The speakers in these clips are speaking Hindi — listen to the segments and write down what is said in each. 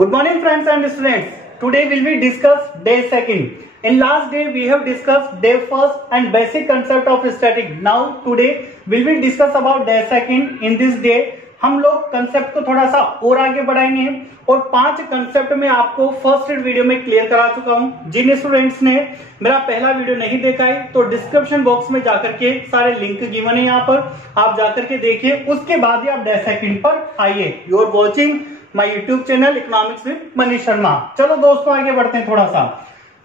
Good morning friends and students. Today will be discuss day second. In last day we have discussed day first and basic concept of static. Now today will be discuss about day second. In this day हम लोग कंसेप्ट को थोड़ा सा और आगे बढ़ाएंगे और 5 कंसेप्ट में आपको फर्स्ट वीडियो में क्लियर करा चुका हूं। जिन स्टूडेंट्स ने मेरा पहला वीडियो नहीं देखा है तो डिस्क्रिप्शन बॉक्स में जाकर के सारे लिंक गिवन है, यहाँ पर आप जाकर के देखिए। उसके बाद ही आप डे सेकंड पर आइए। You are watching my YouTube channel economics with Manish Sharma. चलो दोस्तों आगे बढ़ते हैं थोड़ा सा।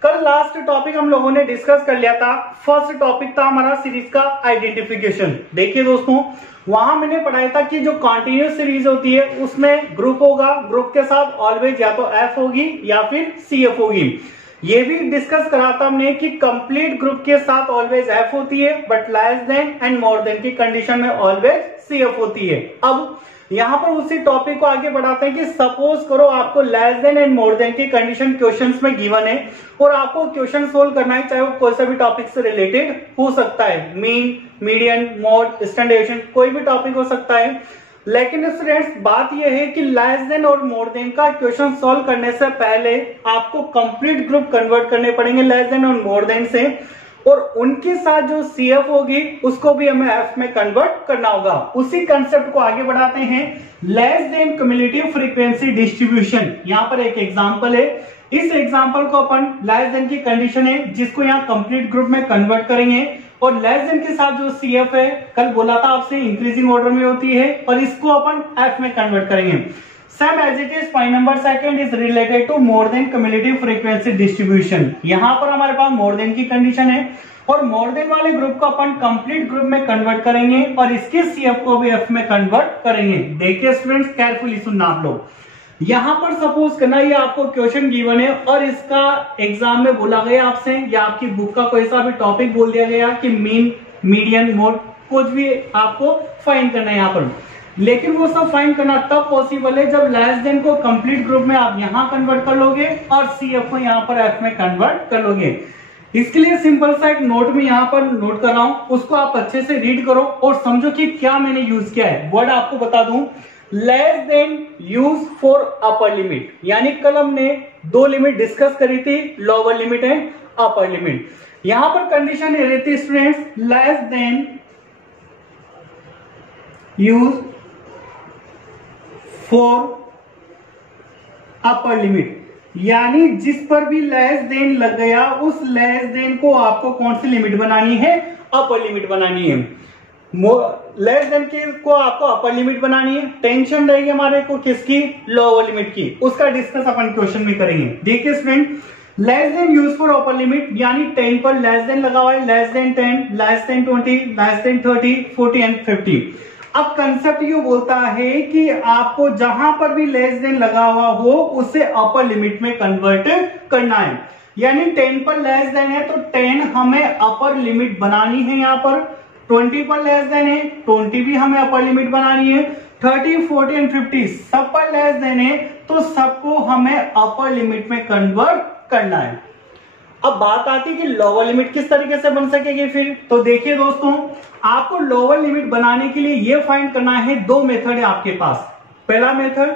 कल लास्ट टॉपिक हम लोगों ने डिस्कस कर लिया था। फर्स्ट टॉपिक था हमारा सीरीज का आइडेंटिफिकेशन। देखिए दोस्तों, वहां मैंने पढ़ाया था कि जो कॉन्टिन्यूस सीरीज होती है उसमें ग्रुप होगा, ग्रुप के साथ ऑलवेज या तो एफ होगी या फिर सीएफ होगी। ये भी डिस्कस करा था हमने कि कंप्लीट ग्रुप के साथ ऑलवेज एफ होती है but less than and more than की कंडीशन में ऑलवेज सीएफ होती है। अब यहां पर उसी टॉपिक को आगे बढ़ाते हैं कि सपोज करो आपको less than and more than की कंडीशन क्वेश्चंस में गिवन है और आपको क्वेश्चन सोल्व करना है, चाहे वो कोई सा भी टॉपिक से रिलेटेड हो सकता है, mean, median, mode, standard deviation, कोई भी टॉपिक हो सकता है। लेकिन स्टूडेंट्स बात यह है कि लेस देन और मोर देन का क्वेश्चन सॉल्व करने से पहले आपको कंप्लीट ग्रुप कन्वर्ट करने पड़ेंगे लेस देन और मोर देन से, और उनके साथ जो सीएफ होगी उसको भी हमें एफ में कन्वर्ट करना होगा। उसी कंसेप्ट को आगे बढ़ाते हैं। Less than cumulative frequency distribution, यहाँ पर एक एग्जांपल है। इस एग्जांपल को अपन लेस देन की कंडीशन है जिसको यहाँ कंप्लीट ग्रुप में कन्वर्ट करेंगे और लेस देन के साथ जो सीएफ है, कल बोला था आपसे इंक्रीजिंग ऑर्डर में होती है, और इसको अपन एफ में कन्वर्ट करेंगे। Same as it is, point number second is related to more than cumulative frequency distribution। यहाँ पर हमारे पास more than की कंडीशन है और more than वाले ग्रुप को अपन कंप्लीट ग्रुप में कन्वर्ट करेंगे और इसके CF को भी F में कन्वर्ट करेंगे। देखिए स्टूडेंट्स, केयरफुली सुनना आप लोग। यहाँ पर सपोज करना ये आपको क्वेश्चन गिवन है और इसका एग्जाम में बोला गया आपसे, या आपकी बुक का कोई सा भी टॉपिक बोल दिया गया कि मीन, मीडियन, मोड, कुछ भी आपको फाइंड करना है यहाँ पर। लेकिन वो सब फाइंड करना तब पॉसिबल है जब लेस देन को कंप्लीट ग्रुप में आप यहां कन्वर्ट कर लोगे और सीएफ को यहां पर एफ में कन्वर्ट कर लोगे। इसके लिए सिंपल सा एक नोट में यहां पर नोट कर रहा हूं, उसको आप अच्छे से रीड करो और समझो कि क्या मैंने यूज किया है। वर्ड आपको बता दूं, less than use for upper limit, यानी कल हमने 2 लिमिट डिस्कस करी थी, lower limit and upper limit. यहां पर कंडीशन ये रहती है students, less than use for upper limit, यानी जिस पर भी लेस देन लग गया उस लेस देन को आपको कौन सी लिमिट बनानी है, अपर लिमिट बनानी है। लेस देन के को आपको अपर लिमिट बनानी है, टेंशन रहेगी हमारे को किसकी, लोअर लिमिट की। उसका डिस्कस अपन क्वेश्चन में करेंगे। देखिए student, less than use for upper limit यानी 10 पर लेस देन लगा हुआ है, less than 10, less than 20, less than 30, 40 and 50। अब कंसेप्ट ये बोलता है कि आपको जहां पर भी लेस देन लगा हुआ हो उसे अपर लिमिट में कन्वर्ट करना है। यानी 10 पर लेस देन है तो 10 हमें अपर लिमिट बनानी है, यहाँ पर 20 पर लेस देन है, 20 भी हमें अपर लिमिट बनानी है, 30, 40 एंड 50 सब पर लेस देन है तो सबको हमें अपर लिमिट में कन्वर्ट करना है। अब बात आती है कि लोअर लिमिट किस तरीके से बन सकेगी फिर। तो देखिए दोस्तों, आपको लोअर लिमिट बनाने के लिए ये फाइंड करना है, 2 मेथड है आपके पास। पहला मेथड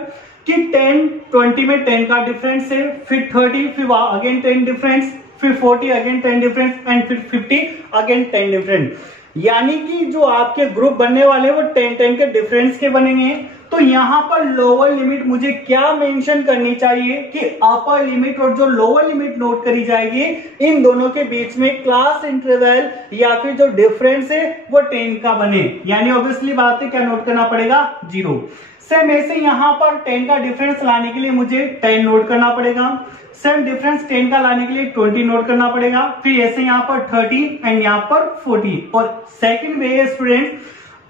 कि 10, 20 में 10 का डिफरेंस है, फिर 30, फिर अगेन 10 डिफरेंस, फिर 40 अगेन 10 डिफरेंस एंड फिर 50 अगेन 10 डिफरेंस। यानी कि जो आपके ग्रुप बनने वाले वो 10-10 के डिफरेंस के बनेंगे। तो यहां पर लोअर लिमिट मुझे क्या मेंशन करनी चाहिए कि अपर लिमिट और जो लोअर लिमिट नोट करी जाएगी इन दोनों के बीच में क्लास इंटरवल या फिर जो डिफरेंस है वो 10 का बने। यानी ऑब्वियसली बात है क्या नोट करना पड़ेगा, 0। सेम ऐसे यहां पर 10 का डिफरेंस लाने के लिए मुझे 10 नोट करना पड़ेगा, सेम डिफरेंस 10 का लाने के लिए 20 नोट करना पड़ेगा, फिर ऐसे यहां पर 30 एंड यहां पर 40। और सेकंड वे है स्टूडेंट,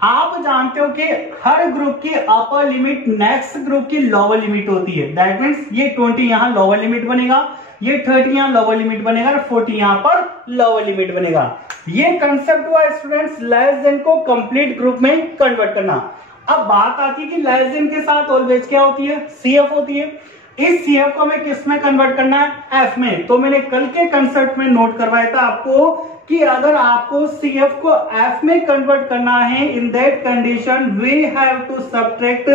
आप जानते हो कि हर ग्रुप की अपर लिमिट नेक्स्ट ग्रुप की लोअर लिमिट होती है। दैट मीन्स ये 20 यहां लोअर लिमिट बनेगा, ये 30 यहां लोअर लिमिट बनेगा और 40 यहां पर लोअर लिमिट बनेगा। ये कंसेप्ट हुआ स्टूडेंट्स लेस देन को कंप्लीट ग्रुप में कन्वर्ट करना। अब बात आती है कि लेस देन के साथ ऑलवेज क्या होती है, सीएफ होती है। इस सीएफ को हमें किस में कन्वर्ट करना है, एफ में। तो मैंने कल के कंसेप्ट में नोट करवाया था आपको कि अगर आपको CF को F में कन्वर्ट करना है, in that condition we have to subtract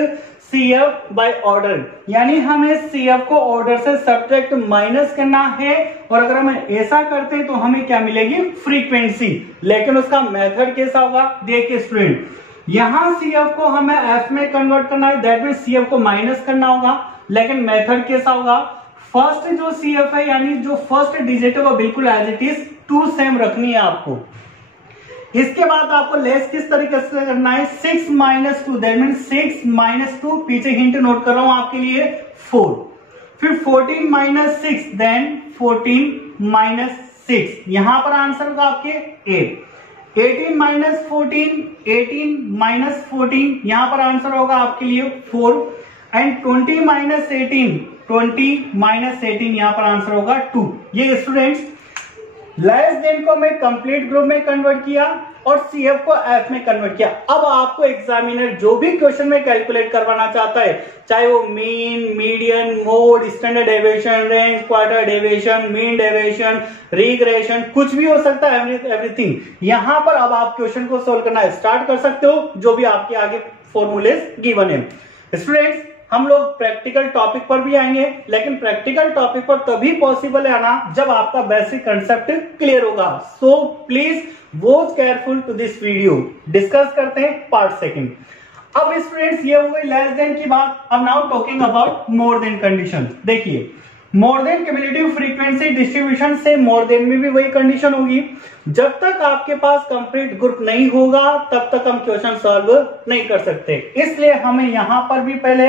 CF by order, यानी हमें CF को ऑर्डर से सब्ट्रैक्ट माइनस करना है, और अगर हम ऐसा करते हैं तो हमें क्या मिलेगी, फ्रीक्वेंसी। लेकिन उसका मेथड कैसा होगा, देखिए स्टूडेंट, यहां CF को हमें F में कन्वर्ट करना है, दैट मींस CF को माइनस करना होगा। लेकिन मेथड कैसा होगा, फर्स्ट जो CF है यानी जो फर्स्ट डिजिट है वो बिल्कुल एज इट इज 2 सेम रखनी है आपको। इसके बाद आपको लेस किस तरीके से करना है, 6 माइनस 2, दैट मीन 6 माइनस 2, पीछे हिंट नोट कर रहा हूं आपके लिए, 4, फिर 14 माइनस 6, देन 14 माइनस 6, यहां पर आंसर होगा आपके 8, 18 माइनस 14, 18 माइनस 14, यहां पर आंसर होगा आपके लिए 4, एंड 20 माइनस 18, 20 माइनस 18, यहां पर आंसर होगा 2। ये स्टूडेंट्स लेस देन को मैं कंप्लीट ग्रुप में कन्वर्ट किया और CF को F में कन्वर्ट किया। अब आपको एग्जामिनर जो भी क्वेश्चन में कैलकुलेट करवाना चाहता है, चाहे वो mean, median, mode, standard deviation, range, quarter deviation, mean deviation, regression, कुछ भी हो सकता है, एवरीथिंग, यहां पर अब आप क्वेश्चन को सोल्व करना स्टार्ट कर सकते हो, जो भी आपके आगे फॉर्मूलेज गिवन है। स्टूडेंट्स, हम लोग प्रैक्टिकल टॉपिक पर भी आएंगे, लेकिन प्रैक्टिकल टॉपिक पर तभी पॉसिबल है आना जब आपका बेसिक कंसेप्ट क्लियर होगा। So please watch careful to this video. Discuss करते हैं पार्ट सेकंड। अब स्टूडेंट्स, ये हो गई लेस देन की बात। अब now talking about more than condition. देखिए, more than cumulative frequency distribution से मोर देन में भी वही कंडीशन होगी। जब तक आपके पास कंप्लीट ग्रुप नहीं होगा तब तक हम क्वेश्चन सॉल्व नहीं कर सकते। इसलिए हमें यहां पर भी पहले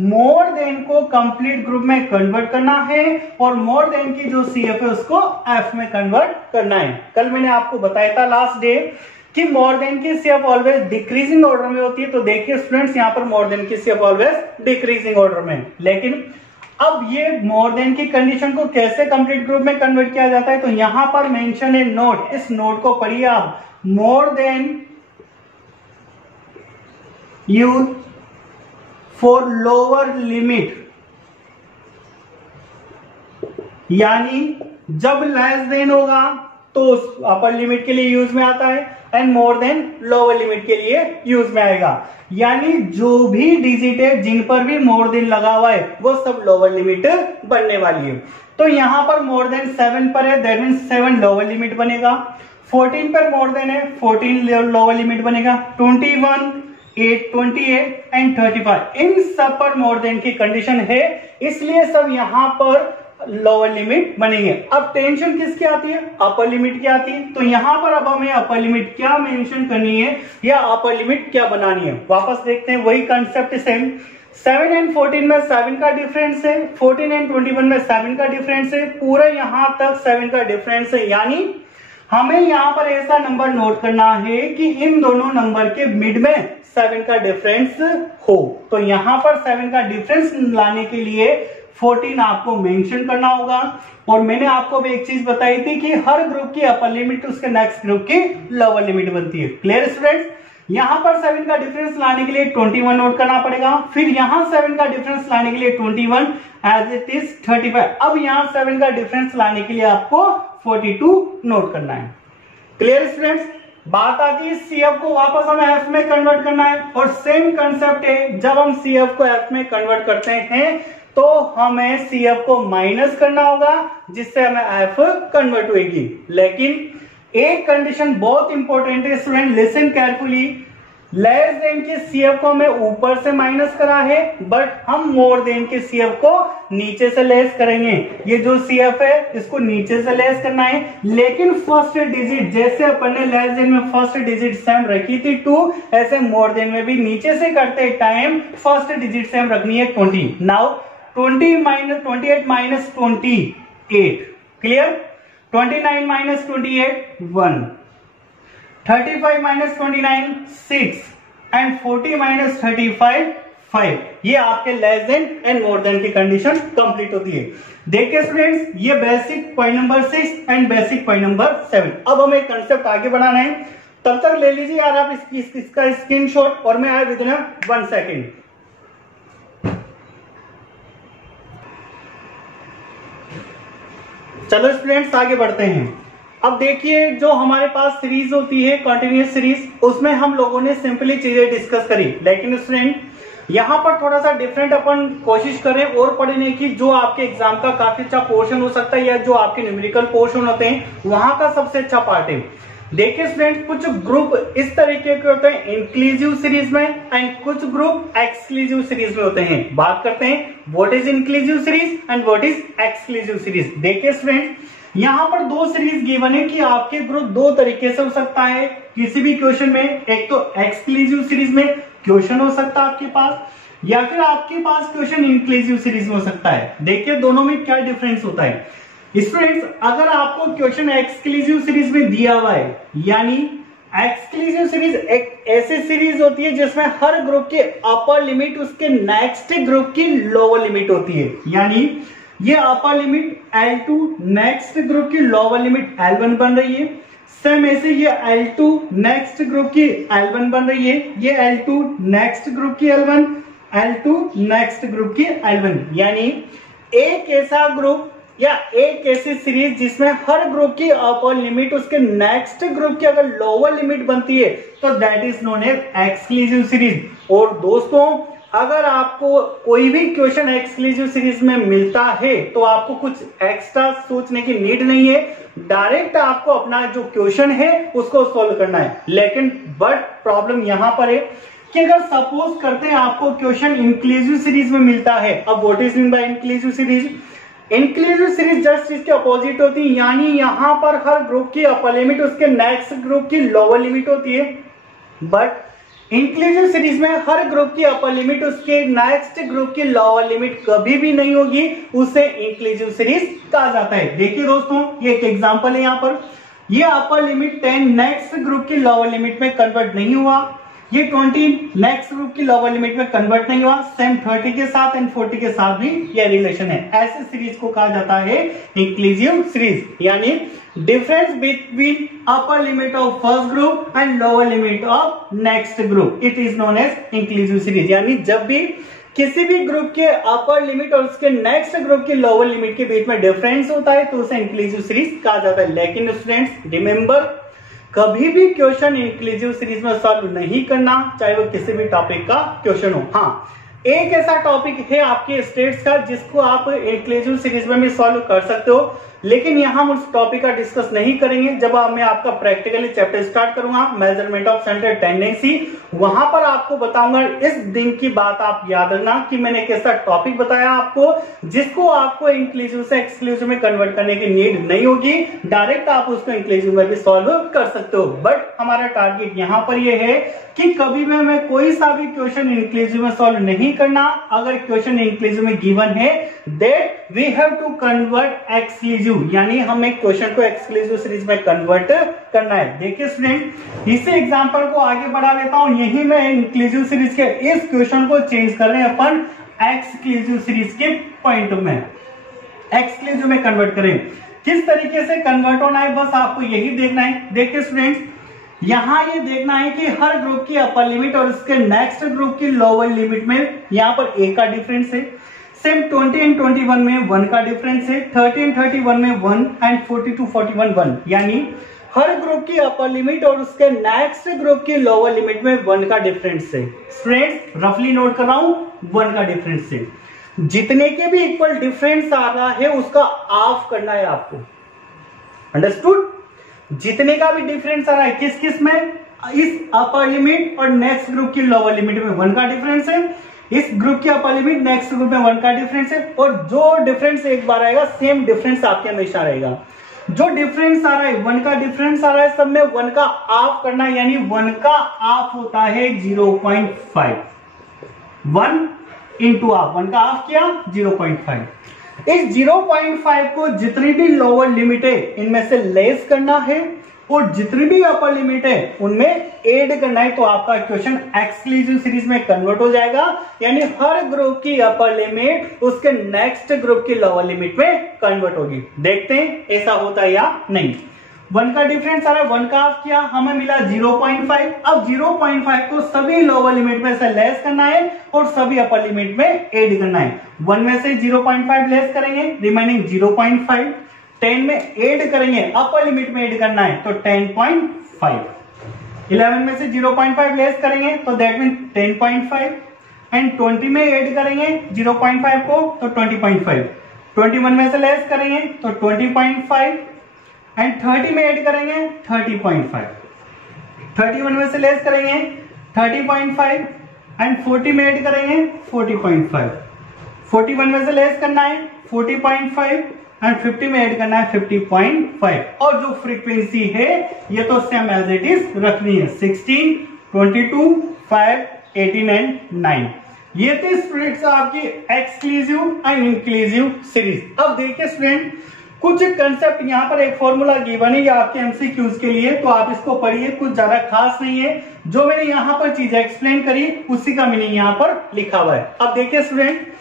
मोर देन को कंप्लीट ग्रुप में कन्वर्ट करना है और मोर देन की जो CF है उसको F में कन्वर्ट करना है। कल मैंने आपको बताया था लास्ट डे कि मोर देन की CF ऑलवेज डिक्रीजिंग ऑर्डर में होती है। तो देखिए स्टूडेंट्स, यहां पर मोर देन की CF ऑलवेज डिक्रीजिंग ऑर्डर में। लेकिन अब ये मोर देन की कंडीशन को कैसे कंप्लीट ग्रुप में कन्वर्ट किया जाता है, तो यहां पर मेंशन है नोट, इस नोट को पढ़िए आप। More than use for lower limit, यानी जब लेस देन होगा तो अपर लिमिट के लिए यूज में आता है, and more than lower limit के लिए यूज में आएगा। यानी जो भी डिजिट है जिन पर भी मोर देन लगा हुआ है वो सब लोअर लिमिट बनने वाली है। तो यहां पर मोर देन 7 पर है, दैट मीन 7 लोअर लिमिट बनेगा। 14 पर मोर देन है, 14 लोअर लिमिट बनेगा। 21, 8, 28 एंड 35, इन सब पर मोर देन की कंडीशन है, इसलिए सब यहां पर लोअर लिमिट बनेंगे। अब टेंशन किसकी आती है, अपर लिमिट की आती है। तो यहां पर अब हमें अपर लिमिट क्या मेंशन करनी है या अपर लिमिट क्या बनानी है, वापस देखते हैं वही कंसेप्ट सेम। 7 एंड 14 में 7 का डिफरेंस है, 14 एंड 21 में 7 का डिफरेंस है, पूरा यहां तक 7 का डिफरेंस है। यानी हमें यहां पर ऐसा नंबर नोट करना है कि इन दोनों नंबर के मिड में 7 का डिफरेंस हो। तो यहां पर 7 का डिफरेंस लाने के लिए 14 आपको मेंशन करना होगा। और मैंने आपको भी एक चीज बताई थी कि हर ग्रुप की अपर लिमिट उसके नेक्स्ट ग्रुप की लोअर लिमिट बनती है। क्लियर स्टूडेंट्स, यहां पर 7 का डिफरेंस लाने के लिए 21 नोट करना पड़ेगा, फिर यहां 7 का डिफरेंस लाने के लिए 21 एज इट इज 35। अब यहां 7 का डिफरेंस लाने के लिए आपको 42 नोट करना है। क्लियर स्टूडेंट्स, बात आती है CF को वापस हमें F में कन्वर्ट करना है, और सेम कंसेप्ट है, जब हम CF को F में कन्वर्ट करते हैं तो हमें CF को माइनस करना होगा, जिससे हमें F कन्वर्ट होगी। लेकिन एक कंडीशन बहुत इंपॉर्टेंट है student, listen carefully. Less than के CF को हमें ऊपर से माइनस करा है, बट हम मोर देन के CF को नीचे से लेस करेंगे। ये जो CF है इसको नीचे से लेस करना है, लेकिन फर्स्ट डिजिट जैसे अपन ने लेस देन में फर्स्ट डिजिट सेम रखी थी 2, ऐसे मोर देन में भी नीचे से करते टाइम फर्स्ट डिजिट सेम रखनी है 20। Now 28 minus 28, clear. 29 minus 28 1, 35 minus 29 6, and 40 minus 35 5। ये आपके less than and more than की कंडीशन कंप्लीट होती है। देखिए स्टूडेंट्स, ये basic point number 6 and basic point number 7। अब हमें कंसेप्ट आगे बढ़ाना है, तब तक ले लीजिए यार आप इसका स्क्रीनशॉट, और मैं आया विद इन 1 सेकेंड। चलो स्टूडेंट्स आगे बढ़ते हैं। अब देखिए, जो हमारे पास सीरीज होती है कंटिन्यूअस सीरीज, उसमें हम लोगों ने सिंपली चीजें डिस्कस करी। लेकिन स्टूडेंट यहाँ पर थोड़ा सा डिफरेंट अपन कोशिश करें और पढ़ने की, जो आपके एग्जाम का काफी अच्छा पोर्शन हो सकता है या जो आपके न्यूमेरिकल पोर्शन होते हैं वहां का सबसे अच्छा पार्ट है। देखिए स्टूडेंट, कुछ ग्रुप इस तरीके के होते हैं इंक्लूसिव सीरीज में एंड कुछ ग्रुप एक्सक्लूसिव सीरीज में होते हैं। बात करते हैं what is inclusive series and what is exclusive series. देखिए स्टूडेंट, यहाँ पर दो सीरीज गिवन है कि आपके ग्रुप दो तरीके से हो सकता है किसी भी क्वेश्चन में। एक तो एक्सक्लूसिव सीरीज में क्वेश्चन हो सकता है आपके पास, या फिर आपके पास क्वेश्चन इंक्लूसिव सीरीज में हो सकता है। देखिए दोनों में क्या डिफरेंस होता है स्टूडेंट्स। अगर आपको क्वेश्चन एक्सक्लूसिव सीरीज में दिया हुआ है, यानी एक्सक्लूसिव सीरीज एक ऐसी सीरीज होती है जिसमें हर ग्रुप की अपर लिमिट उसके नेक्स्ट ग्रुप की लोअर लिमिट होती है। यानी ये upper limit L2 next group की लोअर लिमिट L1 बन रही है। सेम ऐसे ये L2 नेक्स्ट ग्रुप की L1 बन रही है, ये L2 नेक्स्ट ग्रुप की L1, L2 नेक्स्ट ग्रुप की L1। यानी एक ऐसा ग्रुप या एक ऐसी सीरीज जिसमें हर ग्रुप की अपर लिमिट उसके नेक्स्ट ग्रुप की अगर लोअर लिमिट बनती है तो that is known as exclusive series. और दोस्तों, अगर आपको कोई भी क्वेश्चन एक्सक्लूसिव सीरीज में मिलता है तो आपको कुछ एक्स्ट्रा सोचने की नीड नहीं है, डायरेक्ट आपको अपना जो क्वेश्चन है उसको सोल्व करना है। लेकिन बट प्रॉब्लम यहां पर है कि अगर सपोज करते हैं आपको क्वेश्चन इंक्लूसिव सीरीज में मिलता है। अब what is mean by inclusive series? Inclusive series just इसके अपोजिट होती है, यानी यहां पर हर ग्रुप की अपर लिमिट उसके नेक्स्ट ग्रुप की लोअर लिमिट होती है। बट इंक्लूसिव सीरीज में हर ग्रुप की अपर लिमिट उसके नेक्स्ट ग्रुप की लोअर लिमिट कभी भी नहीं होगी, उसे इंक्लूसिव सीरीज कहा जाता है। देखिए दोस्तों, ये एक एग्जांपल है। यहाँ पर ये अपर लिमिट 10 नेक्स्ट ग्रुप की लोअर लिमिट में कन्वर्ट नहीं हुआ, ये 20 नेक्स्ट ग्रुप की लोअर लिमिट में कन्वर्ट नहीं हुआ। सेम 30 के साथ एंड 40 के साथ भी ये रिलेशन है। ऐसे सीरीज को कहा जाता है इंक्लूसिव सीरीज। यानी difference between upper limit of first group and lower limit of next group, it is known as inclusive series. यानी जब भी किसी भी ग्रुप के अपर लिमिट और उसके नेक्स्ट ग्रुप की लोअर लिमिट के बीच में डिफरेंस होता है तो उसे इंक्लूसिव सीरीज कहा जाता है। लेकिन स्टूडेंट्स रिमेंबर, कभी भी क्वेश्चन इंक्लूसिव सीरीज में सॉल्व नहीं करना, चाहे वो किसी भी टॉपिक का क्वेश्चन हो। हाँ, एक ऐसा टॉपिक है आपके स्टेट्स का जिसको आप इंक्लूसिव सीरीज में भी सॉल्व कर सकते हो, लेकिन यहां हम उस टॉपिक का डिस्कस नहीं करेंगे। जब मैं आपका प्रैक्टिकली चैप्टर स्टार्ट करूंगा मेजरमेंट ऑफ सेंट्रल टेंडेंसी, वहां पर आपको बताऊंगा। इस दिन की बात आप याद रखना कि मैंने कैसा टॉपिक बताया आपको, जिसको आपको इंक्लूसिव से एक्सक्लूसिव में कन्वर्ट करने की नीड नहीं होगी, डायरेक्ट आप उसको इंक्लूसिव में भी सॉल्व कर सकते हो। बट हमारा टारगेट यहां पर यह है कि कभी भी हमें कोई सा भी क्वेश्चन इंक्लूसिव में सॉल्व नहीं करना। अगर क्वेश्चन इंक्लूसिव में गिवन है that we have to convert exclusive, यानी हमें क्वेश्चन को एक्सक्लूसिव सीरीज में कन्वर्ट करना है। देखिए स्टूडेंट, इसी एग्जांपल को आगे बढ़ा लेता हूं। यही मैं इंक्लूसिव सीरीज के इस क्वेश्चन को चेंज कर रहे हैं अपन एक्सक्लूसिव सीरीज के पॉइंट में, एक्सक्लूसिव में कन्वर्ट करें। किस तरीके से कन्वर्ट होना है बस आपको यही देखना है। देखिए स्टूडेंट्स, यहां ये देखना है कि हर ग्रुप की अपर लिमिट और उसके नेक्स्ट ग्रुप की लोअर लिमिट में यहां पर ए का डिफरेंस है। सेम 20 एंड 21 में 1 का डिफरेंस है, 30 एंड 31 में 1 एंड 40 टू 41 1। यानी हर ग्रुप की अपर लिमिट और उसके नेक्स्ट ग्रुप की लोअर लिमिट में 1 का डिफरेंस है। स्टूडेंट्स रफली नोट कर रहा हूं, 1 का डिफरेंस है। जितने के भी इक्वल डिफरेंस आ रहा है उसका हाफ करना है आपको, अंडरस्टूड? जितने का भी डिफरेंस आ रहा है किस किस में, इस अपर लिमिट और नेक्स्ट ग्रुप की लोअर लिमिट में 1 का डिफरेंस है, इस ग्रुप की अपर लिमिट नेक्स्ट ग्रुप में 1 का डिफरेंस है, और जो डिफरेंस एक बार आएगा सेम डिफरेंस आपके हमेशा रहेगा। जो डिफरेंस आ रहा है 1 का डिफरेंस आ रहा है, सब में 1 का हाफ करना है, यानी 1 का हाफ होता है 0.5। 1 इंटू हाफ, 1 का हाफ किया 0.5। इस 0.5 को जितनी भी लोअर लिमिट है इनमें से लेस करना है और जितनी भी अपर लिमिट है उनमें ऐड करना है, तो आपका क्वेश्चन एक्सक्लूसिव सीरीज में कन्वर्ट हो जाएगा। यानी हर ग्रुप की अपर लिमिट उसके नेक्स्ट ग्रुप की लोअर लिमिट में कन्वर्ट होगी। देखते हैं ऐसा होता है या नहीं। 1 का डिफरेंस आ रहा है, 1 का हाफ किया, हमें मिला 0.5। अब 0.5 को सभी लोअर लिमिट में से लेस करना है और सभी अपर लिमिट में ऐड करना है। 1 में से 0.5 लेस करेंगे, रिमेनिंग 0.5। 10 में ऐड करेंगे, अपर लिमिट में ऐड करना है तो 10.5। 11 में से 0.5 लेस करेंगे तो दैट मीन 10.5 एंड 20 में ऐड करेंगे 0.5 को तो 20.5, 21 में से लेस करेंगे तो 20.5 एंड 30 में ऐड करेंगे 30.5, 31 में से लेस करेंगे 30.5 एंड 40 में ऐड करेंगे 40.5, 41 में से लेस करना है 40.5 एंड 50 में ऐड करना है 50.5 और जो फ्रीक्वेंसी है ये तो सेम एज इट इज रखनी है 16, 22, 5, 18 एंड 9। ये थी स्टूडेंट्स आपकी एक्सक्लूसिव एंड इंक्लूसिव सीरीज। अब देखिए स्टूडेंट कुछ कंसेप्ट यहाँ पर एक फॉर्मूला गिवन है आपके एमसीक्यूज के लिए, तो आप इसको पढ़िए, कुछ ज्यादा खास नहीं है। जो मैंने यहाँ पर चीजें एक्सप्लेन करी उसी का मीनिंग यहाँ पर लिखा हुआ है। अब देखिए स्टूडेंट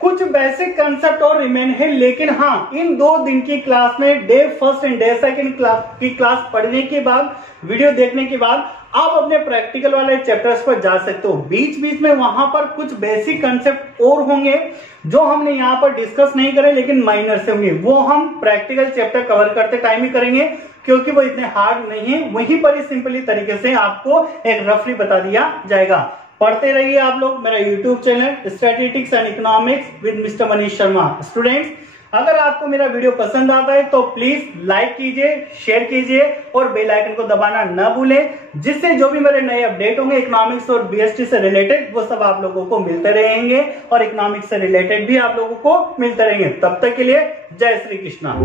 कुछ बेसिक कंसेप्ट और रिमेन है, लेकिन हाँ इन 2 दिन की क्लास में day first and day second की क्लास पढ़ने के बाद, वीडियो देखने के बाद आप अपने प्रैक्टिकल वाले चैप्टर्स पर जा सकते हो। बीच बीच में वहां पर कुछ बेसिक कंसेप्ट और होंगे जो हमने यहाँ पर डिस्कस नहीं करे, लेकिन माइनर से होंगे, वो हम प्रैक्टिकल चैप्टर कवर करते टाइम ही करेंगे क्योंकि वो इतने हार्ड नहीं है। वहीं पर ही सिंपली तरीके से आपको एक रफली बता दिया जाएगा। पढ़ते रहिए आप लोग मेरा YouTube channel statistics and economics with mister Manish Sharma. Students अगर आपको मेरा वीडियो पसंद आता है तो प्लीज लाइक कीजिए, शेयर कीजिए और बेल आइकन को दबाना न भूलें, जिससे जो भी मेरे नए अपडेट होंगे इकोनॉमिक्स और बीएसटी से रिलेटेड वो सब आप लोगों को मिलते रहेंगे और इकोनॉमिक्स से रिलेटेड भी आप लोगों को मिलते रहेंगे। तब तक के लिए जय श्री कृष्णा।